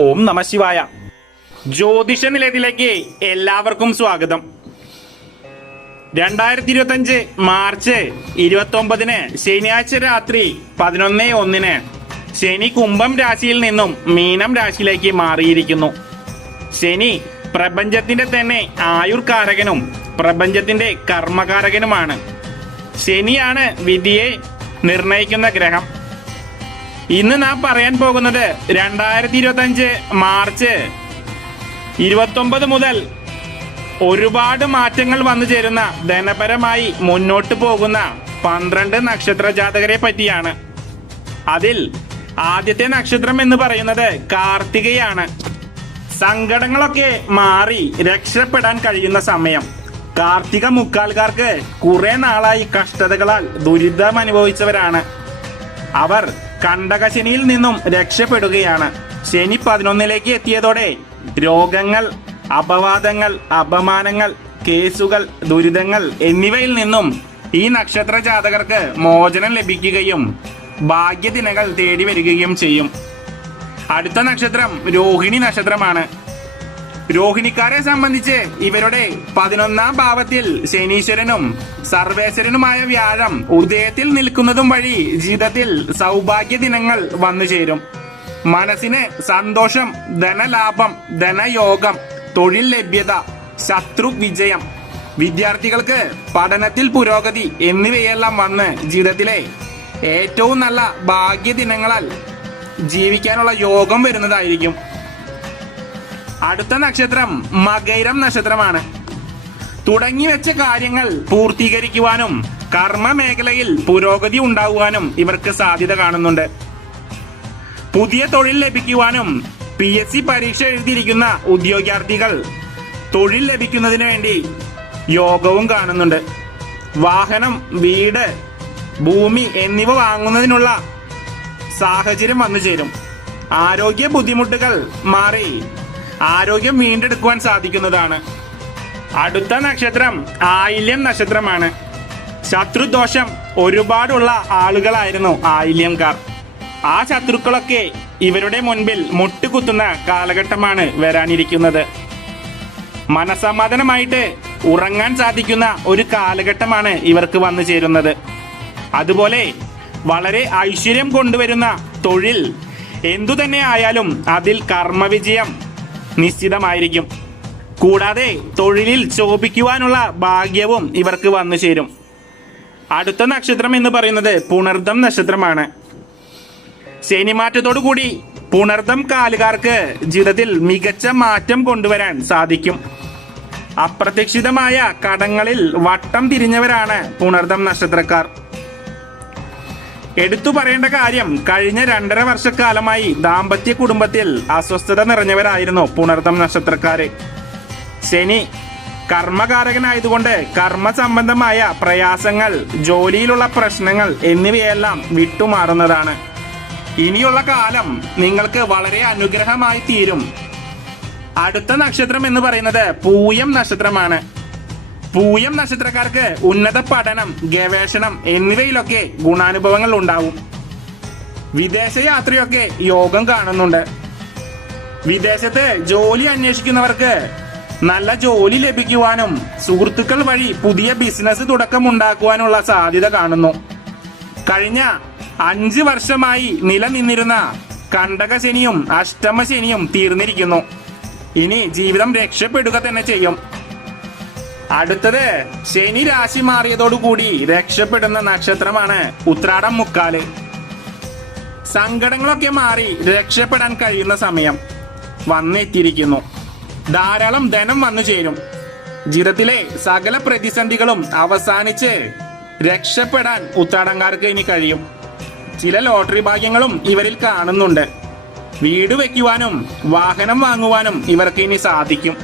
ഓം നമഃശിവായ. ജ്യോതിഷ നിലയത്തിലേക്ക് എല്ലാവർക്കും സ്വാഗതം. 2025 മാർച്ച് 29 ശനിയാഴ്ച രാത്രി 11:01 ശനി കുംഭം രാശിയിൽ നിന്നും മീനം രാശിയിലേക്ക് മാറിയിരിക്കുന്നു. ശനി പ്രപഞ്ചത്തിന്റെ തന്നെ ആയുർകാരകനും പ്രപഞ്ചത്തിന്റെ കർമ്മകാരകനുമാണ്. ശനിയാണ് വിധിയെ നിർണയിക്കുന്ന ഗ്രഹം. ഇന്ന് നാം പറയാൻ പോകുന്നത് 2025 മാർച്ച് 29 മുതൽ ഒരുപാട് മാറ്റങ്ങൾ വന്നു ചേരുന്ന ധനപരമായി മുന്നോട്ട് പോകുന്ന 12 നക്ഷത്ര ജാതകരെ പറ്റിയാണ്. അതിൽ ആദ്യത്തെ നക്ഷത്രം എന്ന് പറയുന്നത് കാർത്തികയാണ്. സങ്കടങ്ങളൊക്കെ മാറി രക്ഷപ്പെടാൻ കഴിയുന്ന സമയം. കാർത്തിക മുക്കാൽക്കാർക്ക് കുറെ നാളായി കഷ്ടതകളാൽ ദുരിതം അനുഭവിച്ചവരാണ്. അവർ കണ്ടകശനിയിൽ നിന്നും രക്ഷപ്പെടുകയാണ്. ശനി 11ലേക്ക് എത്തിയതോടെ രോഗങ്ങൾ, അപവാദങ്ങൾ, അപമാനങ്ങൾ, കേസുകൾ, ദുരിതങ്ങൾ എന്നിവയിൽ നിന്നും ഈ നക്ഷത്ര ജാതകർക്ക് മോചനം ലഭിക്കുകയും ഭാഗ്യദിനങ്ങൾ തേടി വരികയും ചെയ്യും. അടുത്ത നക്ഷത്രം രോഹിണി നക്ഷത്രമാണ്. രോഹിണിക്കാരെ സംബന്ധിച്ച് ഇവരുടെ 11ാം ഭാവത്തിൽ ശനീശ്വരനും സർവേശ്വരനുമായ വ്യാഴം ഉദയത്തിൽ നിൽക്കുന്നതും വഴി ജീവിതത്തിൽ സൗഭാഗ്യ ദിനങ്ങൾ വന്നു ചേരും. മനസ്സിന് സന്തോഷം, ധനലാഭം, ധനയോഗം, തൊഴിൽ ലഭ്യത, ശത്രു വിജയം, വിദ്യാർത്ഥികൾക്ക് പഠനത്തിൽ പുരോഗതി എന്നിവയെല്ലാം വന്ന് ജീവിതത്തിലെ ഏറ്റവും നല്ല ഭാഗ്യ ദിനങ്ങളാൽ ജീവിക്കാനുള്ള യോഗം വരുന്നതായിരിക്കും. അടുത്ത നക്ഷത്രം മകയിരം നക്ഷത്രമാണ്. തുടങ്ങി വെച്ച കാര്യങ്ങൾ പൂർത്തീകരിക്കുവാനും കർമ്മ മേഖലയിൽ പുരോഗതി ഉണ്ടാകുവാനും ഇവർക്ക് സാധ്യത കാണുന്നുണ്ട്. പുതിയ തൊഴിൽ ലഭിക്കുവാനും PSC പരീക്ഷ എഴുതിയിരിക്കുന്ന ഉദ്യോഗാർത്ഥികൾ തൊഴിൽ ലഭിക്കുന്നതിന് വേണ്ടി യോഗവും കാണുന്നുണ്ട്. വാഹനം, വീട്, ഭൂമി എന്നിവ വാങ്ങുന്നതിനുള്ള സാഹചര്യം വന്നു ചേരും. ആരോഗ്യ ബുദ്ധിമുട്ടുകൾ മാറി ആരോഗ്യം വീണ്ടെടുക്കുവാൻ സാധിക്കുന്നതാണ്. അടുത്ത നക്ഷത്രം ആയില്യം നക്ഷത്രമാണ്. ശത്രുദോഷം ഒരുപാടുള്ള ആളുകളായിരുന്നു ആയില്യംകാർ. ആ ശത്രുക്കളൊക്കെ ഇവരുടെ മുൻപിൽ മുട്ടുകുത്തുന്ന കാലഘട്ടമാണ് വരാനിരിക്കുന്നത്. മനസമാധാനമായിട്ട് ഉറങ്ങാൻ സാധിക്കുന്ന ഒരു കാലഘട്ടമാണ് ഇവർക്ക് വന്നു ചേരുന്നത്. അതുപോലെ വളരെ ഐശ്വര്യം കൊണ്ടുവരുന്ന തൊഴിൽ എന്തു തന്നെ ആയാലും അതിൽ കർമ്മവിജയം നിശ്ചിതമായിരിക്കും. കൂടാതെ തൊഴിലിൽ ശോഭിക്കുവാനുള്ള ഭാഗ്യവും ഇവർക്ക് വന്നു ചേരും. അടുത്ത നക്ഷത്രം എന്ന് പറയുന്നത് പുണർദം നക്ഷത്രമാണ്. ശനിമാറ്റത്തോടു കൂടി പുണർദം കാലുകാർക്ക് ജീവിതത്തിൽ മികച്ച മാറ്റം കൊണ്ടുവരാൻ സാധിക്കും. അപ്രതീക്ഷിതമായ കടങ്ങളിൽ വട്ടം തിരിഞ്ഞവരാണ് പുണർദം നക്ഷത്രക്കാർ. എടുത്തു പറയേണ്ട കാര്യം, കഴിഞ്ഞ 2.5 വർഷക്കാലമായി ദാമ്പത്യ കുടുംബത്തിൽ അസ്വസ്ഥത നിറഞ്ഞവരായിരുന്നു പുണർദം നക്ഷത്രക്കാര്. ശനി കർമ്മകാരകനായതുകൊണ്ട് കർമ്മ സംബന്ധമായ പ്രയാസങ്ങൾ, ജോലിയിലുള്ള പ്രശ്നങ്ങൾ എന്നിവയെല്ലാം വിട്ടുമാറുന്നതാണ്. ഇനിയുള്ള കാലം നിങ്ങൾക്ക് വളരെ അനുഗ്രഹമായി തീരും. അടുത്ത നക്ഷത്രം എന്ന് പറയുന്നത് പൂയം നക്ഷത്രമാണ്. പൂയം നക്ഷത്രക്കാർക്ക് ഉന്നത പഠനം, ഗവേഷണം എന്നിവയിലൊക്കെ ഗുണാനുഭവങ്ങൾ ഉണ്ടാവും. വിദേശ യാത്രയൊക്കെ യോഗം കാണുന്നുണ്ട്. വിദേശത്ത് ജോലി അന്വേഷിക്കുന്നവർക്ക് നല്ല ജോലി ലഭിക്കുവാനും സുഹൃത്തുക്കൾ വഴി പുതിയ ബിസിനസ് തുടക്കമുണ്ടാക്കുവാനുള്ള സാധ്യത കാണുന്നു. കഴിഞ്ഞ 5 വർഷമായി നിലനിന്നിരുന്ന കണ്ടകശനിയും അഷ്ടമശനിയും തീർന്നിരിക്കുന്നു. ഇനി ജീവിതം രക്ഷപ്പെടുക തന്നെ ചെയ്യും. അടുത്തത് ശനി രാശി മാറിയതോടുകൂടി രക്ഷപ്പെടുന്ന നക്ഷത്രമാണ് ഉത്രാടം മുക്കാല്. സങ്കടങ്ങളൊക്കെ മാറി രക്ഷപ്പെടാൻ കഴിയുന്ന സമയം വന്നെത്തിയിരിക്കുന്നു. ധാരാളം ധനം വന്നു ചേരും. ജീവിതത്തിലെ സകല പ്രതിസന്ധികളും അവസാനിച്ച് രക്ഷപ്പെടാൻ ഉത്രാടംകാർക്ക് ഇനി കഴിയും. ചില ലോട്ടറി ഭാഗ്യങ്ങളും ഇവരിൽ കാണുന്നുണ്ട്. വീട് വെക്കുവാനും വാഹനം വാങ്ങുവാനും ഇവർക്ക് ഇനി സാധിക്കും.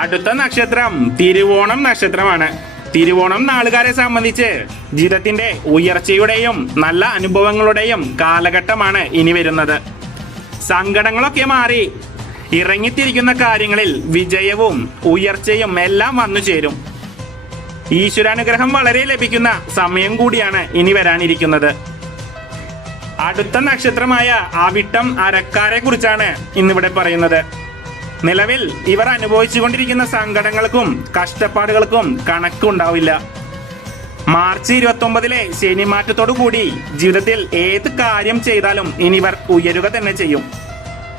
അടുത്ത നക്ഷത്രം തിരുവോണം നക്ഷത്രമാണ്. തിരുവോണം നാളുകാരെ സംബന്ധിച്ച് ജീവിതത്തിന്റെ ഉയർച്ചയുടെയും നല്ല അനുഭവങ്ങളുടെയും കാലഘട്ടമാണ് ഇനി വരുന്നത്. സങ്കടങ്ങളൊക്കെ മാറി ഇറങ്ങിത്തിരിക്കുന്ന കാര്യങ്ങളിൽ വിജയവും ഉയർച്ചയും എല്ലാം വന്നു ചേരും. ഈശ്വരാനുഗ്രഹം വളരെ ലഭിക്കുന്ന സമയം കൂടിയാണ് ഇനി വരാനിരിക്കുന്നത്. അടുത്ത നക്ഷത്രമായ അവിട്ടം അരക്കാരെ കുറിച്ചാണ് ഇന്നിവിടെ പറയുന്നത്. നിലവിൽ ഇവർ അനുഭവിച്ചുകൊണ്ടിരിക്കുന്ന സങ്കടങ്ങൾക്കും കഷ്ടപ്പാടുകൾക്കും കണക്കുണ്ടാവില്ല. മാർച്ച് 29 ശനിമാറ്റത്തോടു കൂടി ജീവിതത്തിൽ ഏത് കാര്യം ചെയ്താലും ഇനിവർ ഉയരുക തന്നെ ചെയ്യും.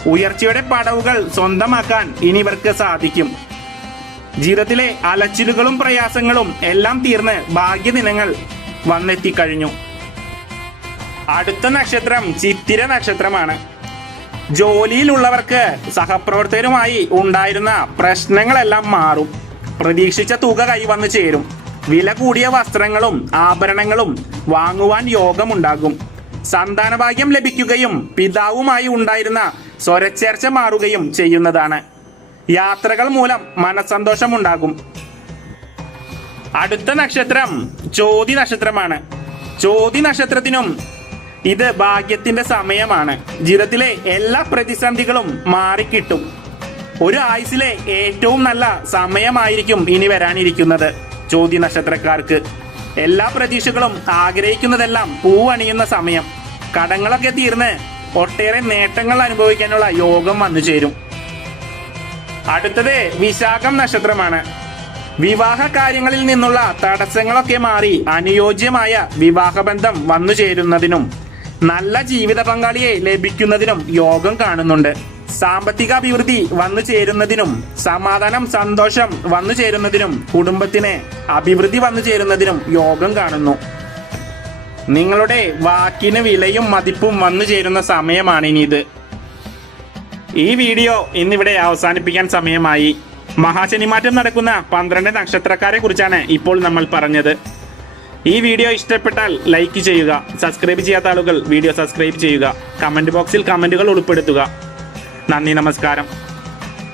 ഉയർച്ചയുടെ പടവുകൾ സ്വന്തമാക്കാൻ ഇനിവർക്ക് സാധിക്കും. ജീവിതത്തിലെ അലച്ചിലുകളും പ്രയാസങ്ങളും എല്ലാം തീർന്ന് ഭാഗ്യദിനങ്ങൾ വന്നെത്തിക്കഴിഞ്ഞു. അടുത്ത നക്ഷത്രം ചിത്തിര നക്ഷത്രമാണ്. ജോലിയിലുള്ളവർക്ക് സഹപ്രവർത്തകരുമായി ഉണ്ടായിരുന്ന പ്രശ്നങ്ങളെല്ലാം മാറും. പ്രതീക്ഷിച്ച തുക കൈവന്നു ചേരും. വില കൂടിയ വസ്ത്രങ്ങളും ആഭരണങ്ങളും വാങ്ങുവാൻ യോഗമുണ്ടാകും. സന്താനഭാഗ്യം ലഭിക്കുകയും പിതാവുമായി ഉണ്ടായിരുന്ന സ്വരച്ചേർച്ച മാറുകയും ചെയ്യുന്നതാണ്. യാത്രകൾ മൂലം മനസ്സന്തോഷമുണ്ടാകും. അടുത്ത നക്ഷത്രം ചോതി നക്ഷത്രമാണ്. ചോതി നക്ഷത്രത്തിനും ഇത് ഭാഗ്യത്തിന്റെ സമയമാണ്. ജീവിതത്തിലെ എല്ലാ പ്രതിസന്ധികളും മാറിക്കിട്ടും. ഒരു ആയുസിലെ ഏറ്റവും നല്ല സമയമായിരിക്കും ഇനി വരാനിരിക്കുന്നത്. ചോതി നക്ഷത്രക്കാർക്ക് എല്ലാ പ്രതീക്ഷകളും ആഗ്രഹിക്കുന്നതെല്ലാം പൂവണിയുന്ന സമയം. കടങ്ങളൊക്കെ തീർന്ന് ഒട്ടേറെ നേട്ടങ്ങൾ അനുഭവിക്കാനുള്ള യോഗം വന്നു ചേരും. അടുത്തത് വിശാഖം നക്ഷത്രമാണ്. വിവാഹ കാര്യങ്ങളിൽ നിന്നുള്ള തടസ്സങ്ങളൊക്കെ മാറി അനുയോജ്യമായ വിവാഹബന്ധം വന്നു ചേരുന്നതിനും നല്ല ജീവിത പങ്കാളിയെ ലഭിക്കുന്നതിനും യോഗം കാണുന്നുണ്ട്. സാമ്പത്തിക അഭിവൃദ്ധി വന്നു ചേരുന്നതിനും സമാധാനം സന്തോഷം വന്നു ചേരുന്നതിനും കുടുംബത്തിന് അഭിവൃദ്ധി വന്നു ചേരുന്നതിനും യോഗം കാണുന്നു. നിങ്ങളുടെ വാക്കിന് വിലയും മതിപ്പും വന്നു ചേരുന്ന സമയമാണ് ഇനി ഇത്. ഈ വീഡിയോ ഇന്നിവിടെ അവസാനിപ്പിക്കാൻ സമയമായി. മഹാശനിമാറ്റം നടക്കുന്ന 12 നക്ഷത്രക്കാരെ കുറിച്ചാണ് ഇപ്പോൾ നമ്മൾ പറഞ്ഞത്. ഈ വീഡിയോ ഇഷ്ടപ്പെട്ടാൽ ലൈക്ക് ചെയ്യുക. സബ്സ്ക്രൈബ് ചെയ്യാത്ത ആളുകൾ വീഡിയോ സബ്സ്ക്രൈബ് ചെയ്യുക. കമന്റ് ബോക്സിൽ കമന്റുകൾ ഉൾപ്പെടുത്തുക. നന്ദി, നമസ്കാരം.